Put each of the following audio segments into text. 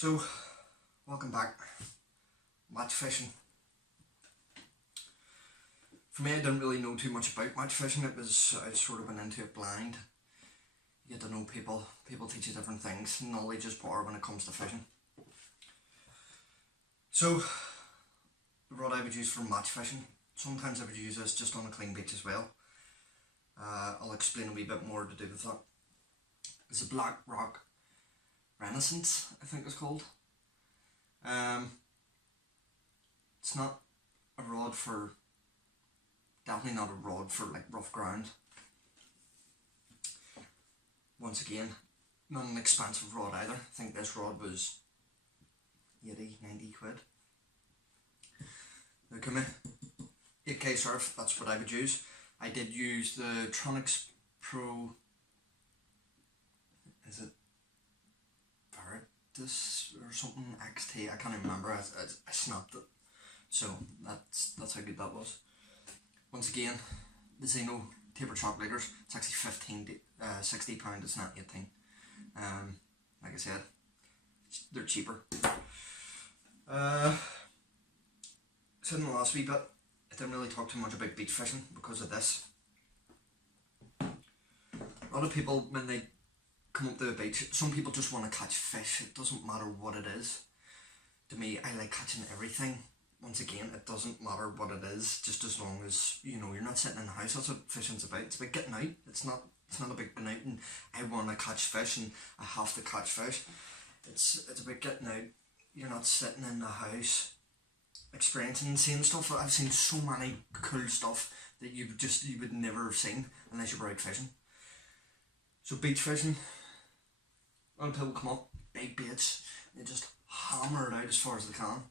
So, welcome back. Match fishing. For me, I didn't really know too much about match fishing. I sort of went into it blind. You get to know people. People teach you different things. Knowledge is power when it comes to fishing. So, the rod I would use for match fishing. Sometimes I would use this just on a clean beach as well. I'll explain a wee bit more to do with that. It's a Black Rock Renaissance, I think it's called. It's not a rod for, definitely not a rod for like rough ground. Once again, not an expensive rod either. I think this rod was 80, 90 quid. Now come in, 8K surf, that's what I would use. I did use the Tronics Pro, is it Veritas or something, XT, I can't even remember. I snapped it, so that's how good that was. Once again, the Xeno taper chalk leaders, it's actually £60, it's not 18. Like I said, they're cheaper. So in the last wee bit, I didn't really talk too much about beach fishing because of this. A lot of people, when they come up to the beach, some people just want to catch fish. It doesn't matter what it is. To me, I like catching everything. Once again, it doesn't matter what it is, just as long as, you know, you're not sitting in the house. That's what fishing's about. It's about getting out. It's not about going out and I want to catch fish and I have to catch fish. It's about getting out. You're not sitting in the house experiencing and seeing stuff. I've seen so many cool stuff that you would never have seen unless you were out fishing. So beach fishing, a lot of people come up, big baits, they just hammer it out as far as they can.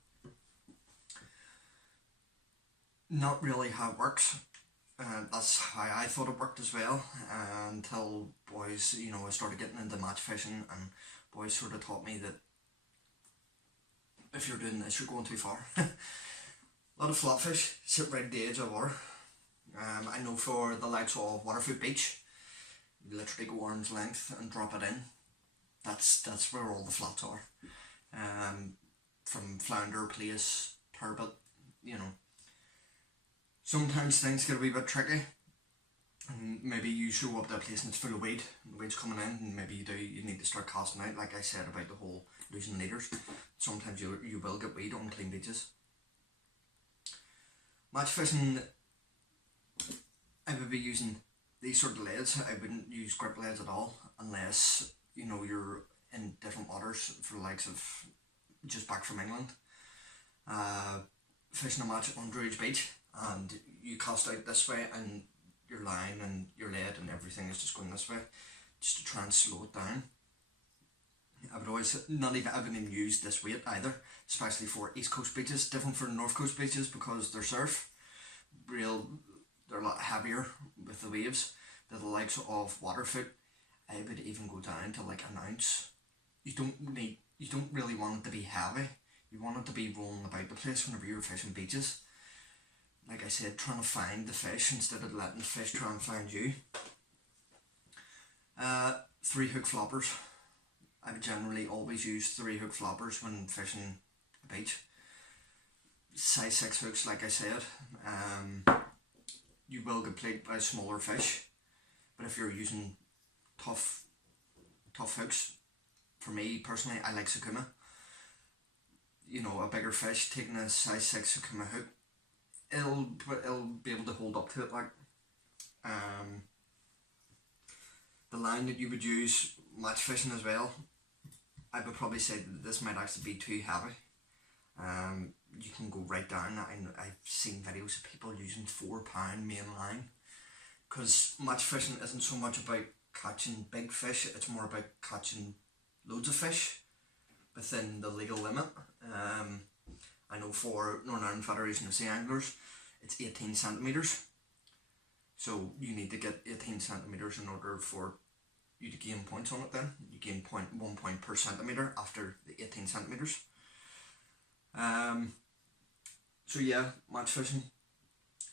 Not really how it works. That's how I thought it worked as well, until boys, you know, I started getting into match fishing and boys sort of taught me that if you're doing this, you're going too far. A lot of flatfish sit right at the edge of water. I know for the likes of Waterfoot Beach, you literally go arm's length and drop it in. That's where all the flats are. From flounder, plaice, turbot, you know. Sometimes things get a wee bit tricky. And maybe you show up to a place and it's full of weed, and the weed's coming in, and maybe you need to start casting out, like I said about the whole losing leaders. Sometimes you will get weed on clean beaches. Match fishing, I would be using these sort of leads. I wouldn't use grip leads at all unless, you know, you're in different waters, for the likes of just back from England. Fishing a match at Underage Beach and you cast out this way and your line and your lead and everything is just going this way, just to try and slow it down. I wouldn't even use this weight either, especially for East Coast beaches. Different for North Coast beaches because their surf, they're a lot heavier with the waves. They're the likes of Waterfoot. I would even go down to like an ounce. You don't really want it to be heavy. You want it to be rolling about the place whenever you're fishing beaches. Like I said, trying to find the fish instead of letting the fish try and find you. 3-hook floppers. I would generally always use 3-hook floppers when fishing a beach. Size 6 hooks, like I said. You will get plagued by smaller fish, but if you're using tough hooks, for me personally, I like Sakuma. You know, a bigger fish taking a size 6 Sakuma hook, it'll be able to hold up to it. Like the line that you would use match fishing as well, I would probably say that this might actually be too heavy. You can go right down. I've seen videos of people using £4 main line, because match fishing isn't so much about catching big fish, it's more about catching loads of fish within the legal limit. I know for Northern Ireland Federation of Sea Anglers, it's 18 centimetres. So you need to get 18 centimetres in order for you to gain points on it then. You gain 1 point per centimetre after the 18 centimetres. So yeah, match fishing.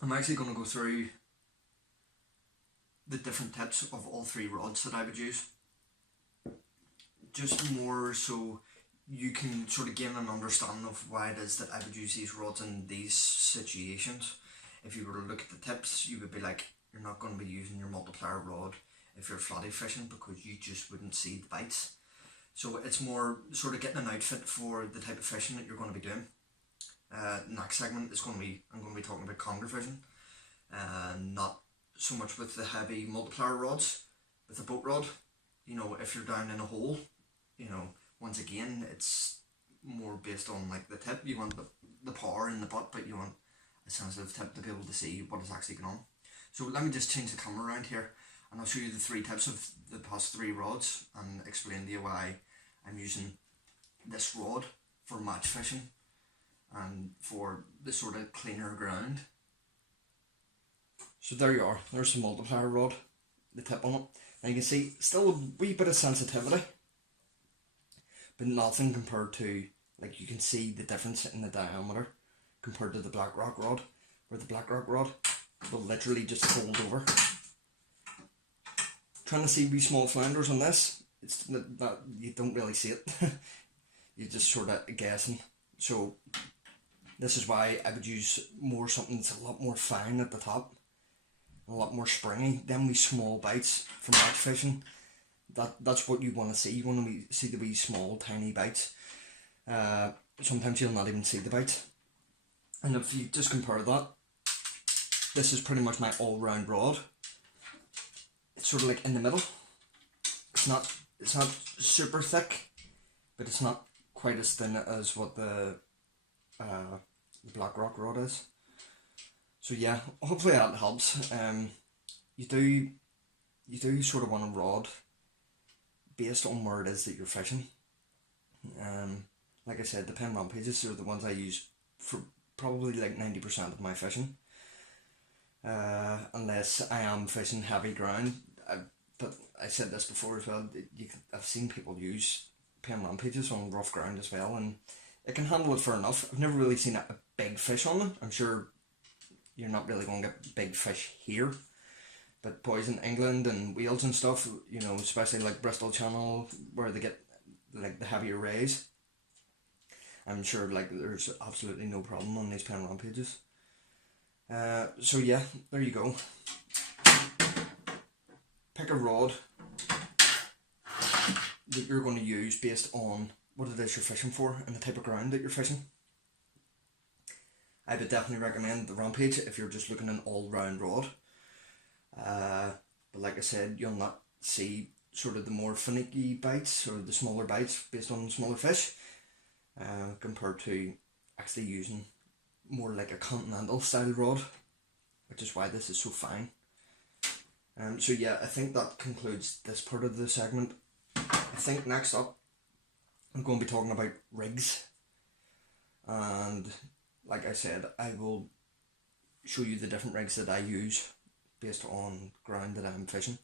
I'm actually going to go through the different tips of all 3 rods that I would use. Just more so you can sort of gain an understanding of why it is that I would use these rods in these situations. If you were to look at the tips, you would be like, you're not going to be using your multiplier rod if you're flatty fishing, because you just wouldn't see the bites. So it's more sort of getting an outfit for the type of fishing that you're going to be doing. Next segment is going to be, I'm going to be talking about conger fishing, not so much with the heavy multiplier rods. With the boat rod, you know, if you're down in a hole, you know, once again, it's more based on like the tip. You want the power in the butt, but you want a sensitive tip to be able to see what is actually going on. So let me just change the camera around here, and I'll show you the 3 tips of the past 3 rods and explain to you why I'm using this rod for match fishing and for the sort of cleaner ground. So there you are, there's the multiplier rod, the tip on it. Now you can see still a wee bit of sensitivity, but nothing compared to, like, you can see the difference in the diameter compared to the black rock rod, where the black rock rod will literally just fold over. Trying to see wee small flounders on this, it's that you don't really see it. You're just sort of guessing. So this is why I would use more something that's a lot more fine at the top, a lot more springy. Then wee small bites for match fishing, that's what you want to see. You want to see the wee small tiny bites. Sometimes you'll not even see the bites. And if you just compare that, this is pretty much my all-round rod. It's sort of like in the middle. It's not super thick, but it's not quite as thin as what the black rock rod is. So yeah, hopefully that helps. You do sort of want a rod based on where it is that you're fishing. Like I said, the Pen Rampages are the ones I use for probably like 90% of my fishing. Unless I am fishing heavy ground. But I said this before as well, I've seen people use Pen Rampages on rough ground as well, and it can handle it fair enough. I've never really seen a big fish on them. I'm sure you're not really going to get big fish here, but boys in England and Wales and stuff, you know, especially like Bristol Channel, where they get like the heavier rays, I'm sure like there's absolutely no problem on these Pen Rampages. So yeah, there you go. Pick a rod that you're going to use based on what it is you're fishing for and the type of ground that you're fishing. I would definitely recommend the Rampage if you're just looking at an all-round rod. But like I said, you'll not see sort of the more finicky bites or the smaller bites based on smaller fish, compared to actually using more like a continental style rod, which is why this is so fine. So yeah, I think that concludes this part of the segment. I think next up I'm going to be talking about rigs, and like I said, I will show you the different rigs that I use based on ground that I'm fishing.